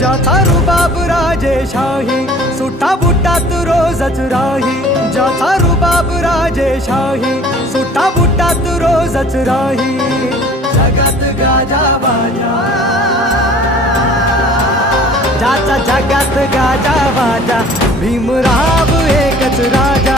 जाथारू बाब राजे शाही सुटा बुटात रोजच राही. जाथारू बाब राजे शाही सुटा बुटात रोजच राही. जगात गाजा बाजा. जाचा जगात गाजा बाजा भीमराव एकच राजा.